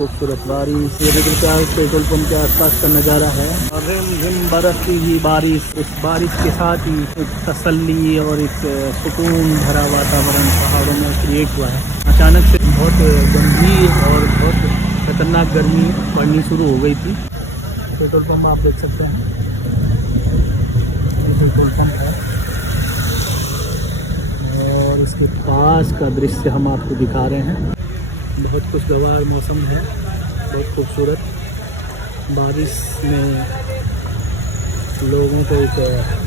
खूबसूरत बारिश, ये पेट्रोल पंप के आसपास का नज़ारा है और रिम बरसती हुई बारिश। इस बारिश के साथ ही एक तसल्ली और एक सुकून भरा वातावरण पहाड़ों में क्रिएट हुआ है। अचानक से बहुत गंभीर और बहुत खतरनाक गर्मी पड़नी शुरू हो गई थी। पेट्रोल पंप आप देख सकते हैं, ये पेट्रोल पंप है और इसके पास का दृश्य हम आपको दिखा रहे हैं। बहुत खुशगवार मौसम है, बहुत खूबसूरत। बारिश ने लोगों को एक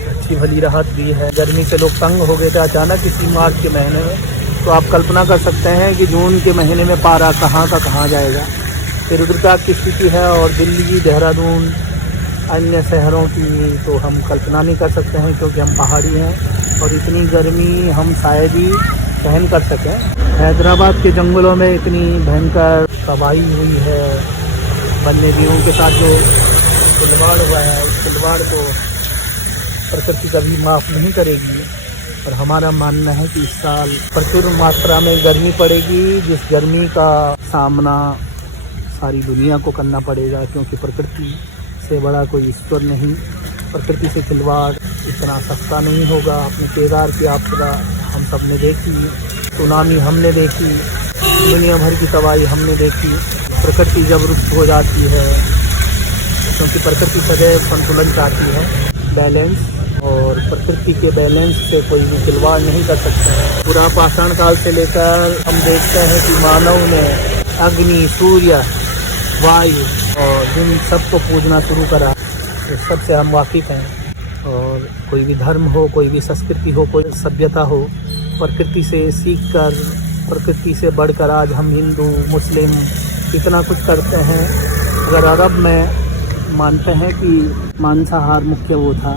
अच्छी भली राहत दी है। गर्मी से लोग तंग हो गए थे अचानक इसी मार्च के महीने में। तो आप कल्पना कर सकते हैं कि जून के महीने में पारा कहाँ का कहाँ जाएगा। फिर रुद्रप्रयाग की स्थिति है और दिल्ली, देहरादून, अन्य शहरों की तो हम कल्पना नहीं कर सकते हैं, क्योंकि हम पहाड़ी हैं और इतनी गर्मी हम शायद ही सहन कर सकें। हैदराबाद के जंगलों में इतनी भयंकर तबाही हुई है, वन्य जीवों के साथ जो खिलवाड़ हुआ है, उस खिलवाड़ को प्रकृति कभी माफ़ नहीं करेगी। और हमारा मानना है कि इस साल प्रचुर मात्रा में गर्मी पड़ेगी, जिस गर्मी का सामना सारी दुनिया को करना पड़ेगा, क्योंकि प्रकृति से बड़ा कोई ईश्वर नहीं। प्रकृति से खिलवाड़ इतना सस्ता नहीं होगा। अपने केदार की आपदा हम सब ने देखी, सुनामी हमने देखी, दुनिया भर की तबाही हमने देखी। प्रकृति जब रुष्ट हो जाती है, क्योंकि प्रकृति सदैव संतुलन चाहती है, बैलेंस, और प्रकृति के बैलेंस से कोई भी खिलवाड़ नहीं कर सकते हैं। पूरा पाषाण काल से लेकर हम देखते हैं कि मानव ने अग्नि, सूर्य, वायु और इन सबको पूजना शुरू करा। इस सब से हम वाकिफ़ हैं। और कोई भी धर्म हो, कोई भी संस्कृति हो, कोई सभ्यता हो, प्रकृति से सीख कर, प्रकृति से बढ़कर आज हम हिंदू, मुस्लिम इतना कुछ करते हैं। अगर अरब में मानते हैं कि मांसाहार मुख्य वो था,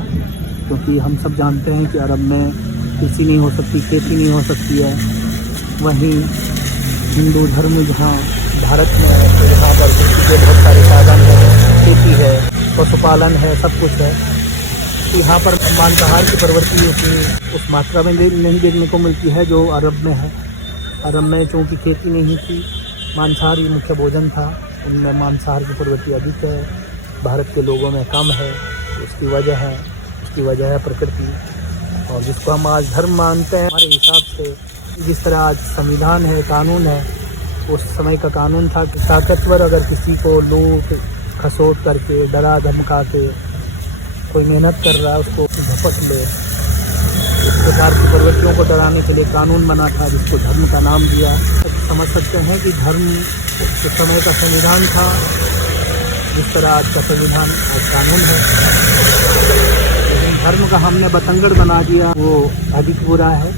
क्योंकि हम सब जानते हैं कि अरब में कृषि नहीं हो सकती, खेती नहीं हो सकती है। वहीं हिंदू धर्म जहाँ भारत में है, तो यहाँ पर कृषि के बहुत सारे साधन हैं, खेती है, पशुपालन है, सब कुछ है। तो यहाँ पर मांसाहार की प्रवृत्ति उस मात्रा में नहीं देखने को मिलती है जो अरब में है। अरब में चूँकि खेती नहीं थी, मांसाहार ही मुख्य भोजन था, उनमें मांसाहार की प्रवृत्ति अधिक है, भारत के लोगों में कम है। उसकी वजह है प्रकृति, और जिसको हम आज धर्म मानते हैं। हमारे हिसाब से जिस तरह आज संविधान है, कानून है, उस समय का कानून था कि ताकतवर अगर किसी को लूट खसोट करके, डरा धमका के कोई मेहनत कर रहा है, उसको झपट ले। इस प्रकार की प्रवृत्तियों को डराने के लिए कानून बना था, जिसको धर्म का नाम दिया। समझ सकते हैं कि धर्म उस समय का संविधान था, जिस तरह आज का संविधान और कानून है। लेकिन धर्म का हमने बतंगड़ बना दिया, वो अधिक बुरा है।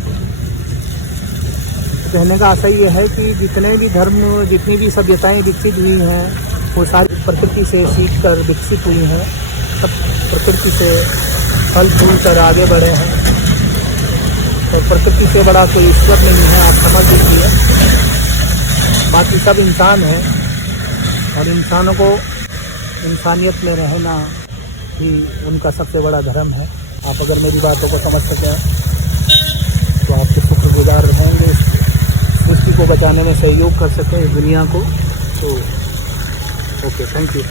कहने का आशय ये है कि जितने भी धर्म, जितनी भी सभ्यताएं विकसित हुई हैं, वो सारी प्रकृति से सीख कर विकसित हुई हैं। सब प्रकृति से फल फूल कर आगे बढ़े हैं। तो प्रकृति से बड़ा कोई ईश्वर नहीं है, आप समझ लीजिए। बाकी सब इंसान हैं और इंसानों को इंसानियत में रहना ही उनका सबसे बड़ा धर्म है। आप अगर मेरी बातों को समझ सकें तो आपके शुक्रगुजार रहेंगे, सृष्टि को बचाने में सहयोग कर सकें इस दुनिया को। तो ओके, थैंक यू।